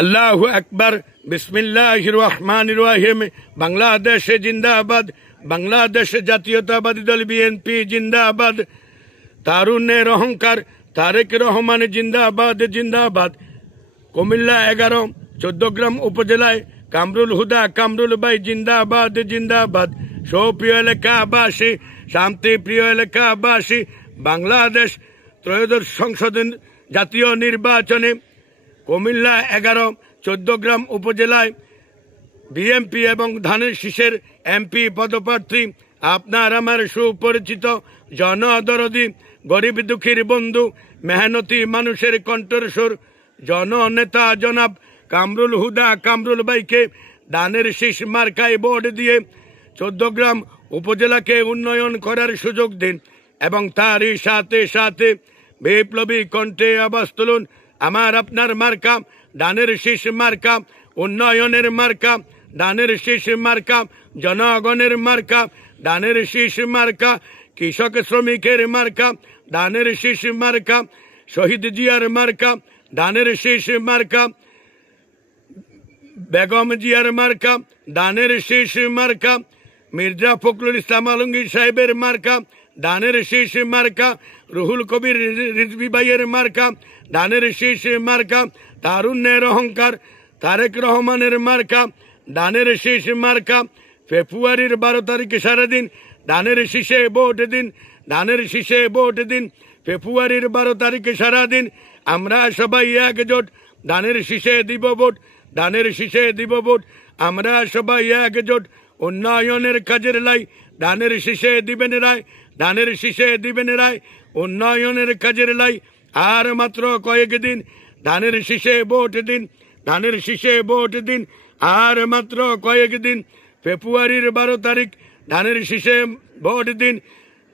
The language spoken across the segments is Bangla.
আল্লাহ আকবর বিসমিল্লাহ রহমান রহিম, বাংলাদেশ জিন্দাবাদ, বাংলাদেশ জাতীয়তাবাদী দল বিএনপি জিন্দাবাদ, তারুণ্যের অহংকার, তারেক রহমান জিন্দাবাদ জিন্দাবাদ। কুমিল্লা এগারো, চোদ্দগ্রাম উপজেলায় কামরুল হুদা, কামরুল বাই, জিন্দাবাদ জিন্দাবাদ। সৌপ্রিয় এলাকাবাসী, শান্তিপ্রিয় এলাকাবাসী, বাংলাদেশ ত্রয়োদশ সংসদ জাতীয় নির্বাচনে কুমিল্লা এগারো, চোদ্দগ্রাম উপজেলায় বিএমপি এবং ধানের শীষের এমপি পদপ্রার্থী, আপনার আমার সুপরিচিত জনদরদি, গরিব দুঃখীর বন্ধু, মেহনতি মানুষের কণ্ঠস্বর জননেতা জনাব কামরুল হুদা, কামরুল বাইকে দানের শীষ মার্কায় বোর্ড দিয়ে চোদ্দগ্রাম উপজেলাকে উন্নয়ন করার সুযোগ দিন এবং তারই সাথে সাথে বিপ্লবী কণ্ঠে আবাস তুলুন। আমার আপনার মার্কা ডানের শীষ মার্কা, উন্নয়নের মার্কা ডানের শীষ মার্কা, জনগণের মার্কা ডানের শীষ মার্কা, কৃষক শ্রমিকের মার্কা ডানের শীষ মার্কা, শহীদ জিয়ার মার্কা ডানের শীষ মার্কা, বেগম জিয়ার মার্কা, দানের শীষ মার্কা, মির্জা ফখরুল ইসলাম আলমগীর সাহেবের মার্কা দানের শীষ মার্কা রুহুল কবির রিজবি ভাইয়ের মার্কা দানের শীষ মার্কা তারুণ্যের অহংকার তারেক রহমানের মার্কা দানের শীষ মার্কা ফেব্রুয়ারির বারো তারিখে সারাদিন দানের শীষে ভোট দিন দানের শীষে ভোট দিন ফেব্রুয়ারির বারো তারিখে সারাদিন আমরা সবাই একজোট দানের শীষে দিব ভোট দানের শীষে দিব ভোট আমরা সবাই একজোট উন্নয়নের কাজের লাই দানের শীষে দিবেন রায় দানের শীষে দিবেন রায়, উন্নয়নের কাজের লাই। আর মাত্র কয়েক দিন ধানের শীষে ভোট দিন ধানের শীষে ভোট দিন। আর মাত্র কয়েক দিন, ফেব্রুয়ারির বারো তারিখ ধানের শীষে ভোট দিন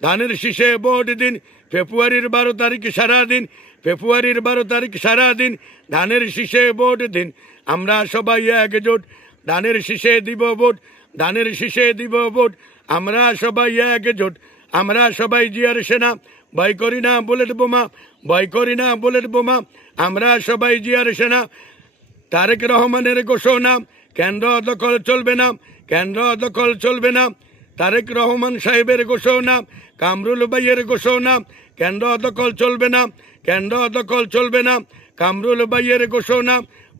ধানের শীষে ভোট দিন। ফেব্রুয়ারির বারো তারিখ সারাদিন ফেব্রুয়ারির বারো তারিখ সারাদিন ধানের শীষে ভোট দিন। আমরা সবাই একজোট ধানের শীষে দিব ভোট ধানের শীষে দিব ভোট। আমরা সবাই একজোট আমরা সবাই জিয়ার সেনা, ভয় করি না বুলেট বোমা, ভয় করি না বুলেট বোমা, আমরা সবাই জিয়ার সেনা। তারেক রহমানের ঘোষণা, কেন্দ্র দখল চলবে না, কেন্দ্র দখল চলবে না। তারেক রহমান সাহেবের ঘোষণা, কামরুল ভাইয়ের ঘোষণা, কেন্দ্র দখল চলবে না, কেন্দ্র দখল চলবে না। কামরুল ভাইয়ের ঘোষণা,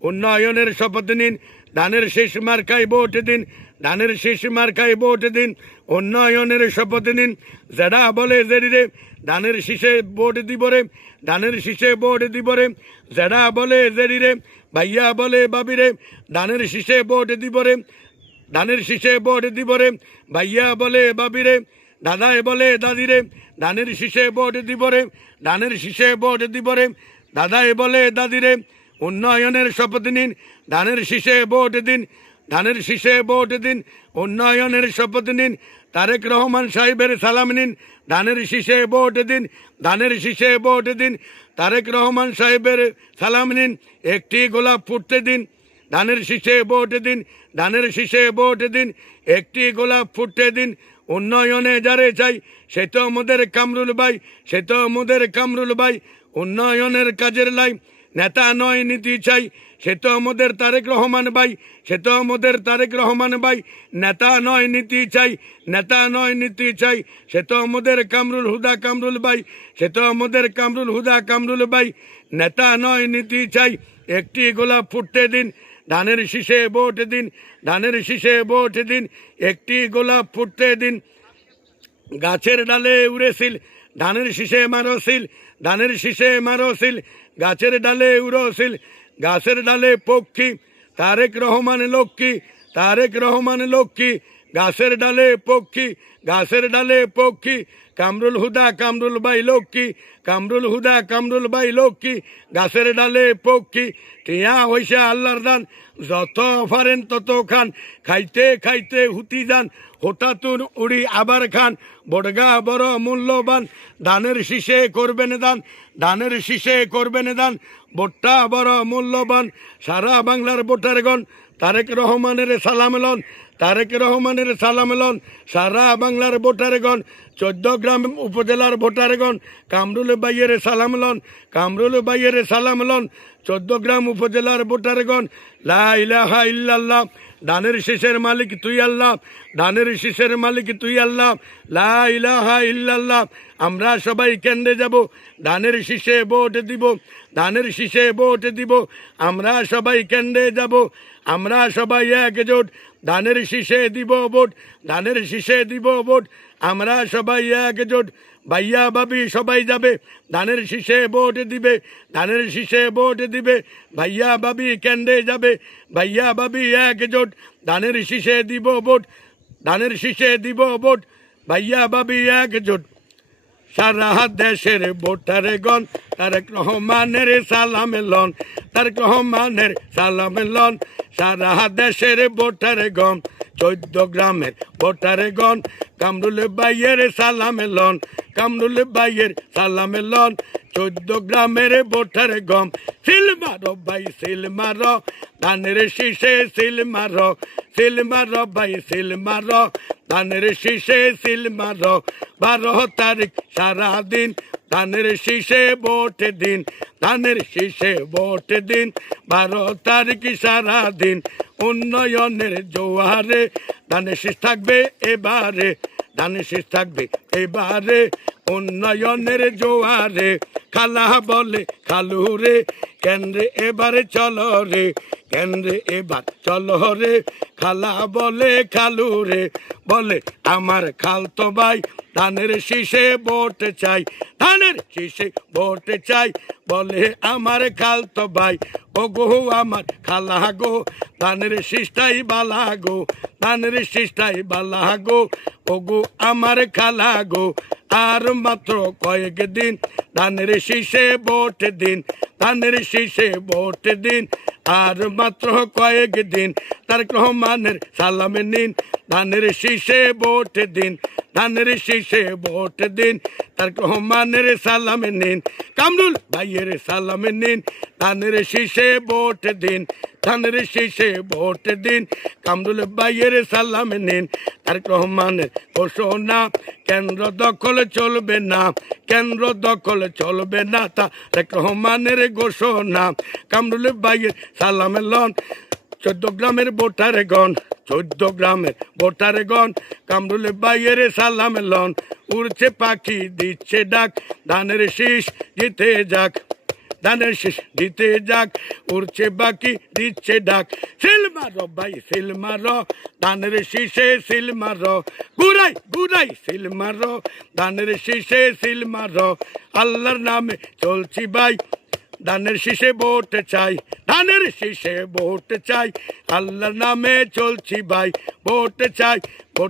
উন্নয়নের শপথ নিন ধানের শেষ মার্কায় ভোট দিন ধানের শেষ মার্কায় ভোট দিন, উন্নয়নের শপথ নিন। যারা বলে জেরিরে ধানের শীষে ভোট দিব রে ধানের শীষে ভোট দিব রে। যারা বলে জেরিরে ভাইয়া বলে বাবিরে ধানের শীষে ভোট দিব রে ধানের শীষে ভোট দিব রে। ভাইয়া বলে বাবিরে দাদায় বলে দাদিরে ধানের শীষে ভোট দিব রে ধানের শীষে ভোট দিব রে। দাদায় বলে দাদিরে উন্নয়নের শপথ নিন ধানের শীষে ভোট দিন, ধানের শীষে ভোট দিন, উন্নয়নের শপথ নিন, তারেক রহমান সাহেবের সালাম নিন, ধানের শীষে ভোট দিন, ধানের শীষে ভোট দিন, তারেক রহমান সাহেবের সালাম নিন, একটি গোলাপ ফুটতে দিন, ধানের শীষে ভোট দিন, ধানের শীষে ভোট দিন, একটি গোলাপ ফুটতে দিন, উন্নয়নে যারে চাই, সে তো আমাদের কামরুল ভাই, সে তো আমাদের কামরুল ভাই, উন্নয়নের কাজের লাই, নেতা নয়, নীতি চাই সে তো আমাদের তারেক রহমান ভাই, সে তো আমাদের তারেক রহমান ভাই। নেতা নয়, নীতি চাই, নেতা নয়, নীতি চাই। সে তো আমাদের কামরুল হুদা কামরুল ভাই, সে তো আমাদের কামরুল হুদা কামরুল ভাই। নেতা নয়, নীতি চাই, একটি গোলাপ ফুটতে দিন, ধানের শীষে ভোট দিন, ধানের শীষে ভোট দিন, একটি গোলাপ ফুটতে দিন। গাছের ডালে উড়েছিল, ধানের শীষে মারছিল ধানের শীষে মারছিল গাছের ডালে উড়ছিল গাছের ডালে পক্ষী, তারেক রহমান লক্ষ্মী, তারেক রহমান লক্ষ্মী, গাছের ডালে পক্ষী, গাছের ডালে পক্ষী, কামরুল হুদা, কামরুল বাই লক্ষ্মী, কামরুল হুদা, কামরুল বাই লক্ষ্মী, গাছের ডালে পক্ষী, টিয়া হইছে আল্লাহর দান, যত পারেন তত খান, খাইতে খাইতে হুতি যান হঠাতুন উড়ি আবার খান বড়গা বড় মূল্যবান ধানের শীষে করবেন দান ধানের শীষে করবেন দান ভোটটা বড় মূল্যবান। সারা বাংলার ভোটারগণ, তারেক রহমানের সালাম লন, তারেক রহমানের সালাম লন। সারা বাংলার ভোটারগণ, চোদ্দ গ্রাম উপজেলার ভোটারগণ, কামরুল বাইয়ের সালাম লন, কামরুল বাইয়ের সালাম লন। চোদ্দ গ্রাম উপজেলার ভোটারগণ, লা ইলাহা ইল্লাল্লাহ ধানের শেষের মালিক তুই আল্লাহ ধানের শেষের মালিক তুই আল্লাহ। লা ইল্লাল্লাহ, আমরা সবাই কেন্দ্রে যাব ধানের শীষে ভোট দিব ধানের শীষে ভোট দিব। আমরা সবাই কেন্দ্রে যাব, আমরা সবাই একজোট ধানের শীষে দিব ভোট, ধানের শীষে দিব ভোট, আমরা সবাই একজোট। ভাইয়া ভাবি সবাই যাবে, ধানের শীষে ভোট দিবে, ধানের শীষে ভোট দিবে। ভাইয়া ভাবি কেন্দ্রে যাবে, ভাইয়া ভাবি একজোট, ধানের শীষে দিব ভোট, ধানের শীষে দিব ভোট, ভাইয়া ভাবি একজোট। সারা দেশের ভোটারে গণ, তারেক রহমানের সালাম লন, তারেক রহমানের সালাম লন। সারা দেশের ভোটারে গণ, চোদ্দ গ্রামের ভোটারে গণ, কামরুল বাইয়ের সালাম লন, কামরুল বাইয়ের সালাম লন। চোদ্দ গ্রামের ভোটারে গম সিল মারো ভাই, সিল মারো, ধানের শীষে সিল মারো। সিল মারো ভাই, সিল মারো। ধানের শীষে সিল মারো। বারো তারিখ সারা দিন ধানের শীষে ভোট দিন। ধানের শীষে ভোট দিন। বারো তারিখ সারা দিন উন্নয়নের জোয়ারে ধানের শীষ থাকবে এবারে। ধানের শীষ থাকবে এবারে। উন্নয়নের জোয়ারে খালা বলে, খালু রে কেন্দ্রে এবারে চলো রে? কেন্দ্রে এবার চলো রে? খালা বলে, খালু রে, বলে, আমার খালতো ভাই, ধানের শীষে ভোট চাই, ধানের শীষে ভোট চাই, বলে, আমার খালতো ভাই ও গো আমার খালা গো, ধানের শীষটাই বালা গো, ধানের শীষটাই বালা গো ও গো আমার খালা গো আর মাত্র কয়েক দিন। ধানের শীষে ভোট দিন ধানের শীষে ভোট দিন। আর মাত্র কয়েক দিন, তার রহমানের সালামে নিন। ধানের শীষে ভোট দিন ধানের শীষে ভোট দিন। তার রহমানের সালামে নিন। কামরুল ভাইয়ের সালামে নিন। ধানের শীষে ভোট দিন ধানের শীষে ভোট দিন, কামরুল ভাইয়ের সালামে নিন। তার রহমানের ঘোষণা, কেন্দ্র দখল চলবে না, কেন্দ্র দখল চলবে না তা রহমানের ঘোষণা, কামরুল ভাইয়ের সালামে লন। চোদ্দ গ্রামের ভোটারে গণ, চোদ্দ গ্রামের ভোটারে গণ, কামরুল বাইয়ের সালাম লন। উড়ছে পাখি দিচ্ছে ডাক, ধানের শীষ জিতে যাক। ধানের শীষ দিতে যাক, উড়ছে বাকি, দিচ্ছে ডাক। সিল মারো ভাই, সিল মারো ধানের শীষে সিল মারো। গুড়াই গুড়াই, সিল মারো ধানের শীষে সিল মারো। আল্লাহর নামে চলছি ভাই ধানের শীষে ভোট চাই ধানের শীষে ভোট চাই। আল্লাহর নামে চলছি ভাই, ভোট চাই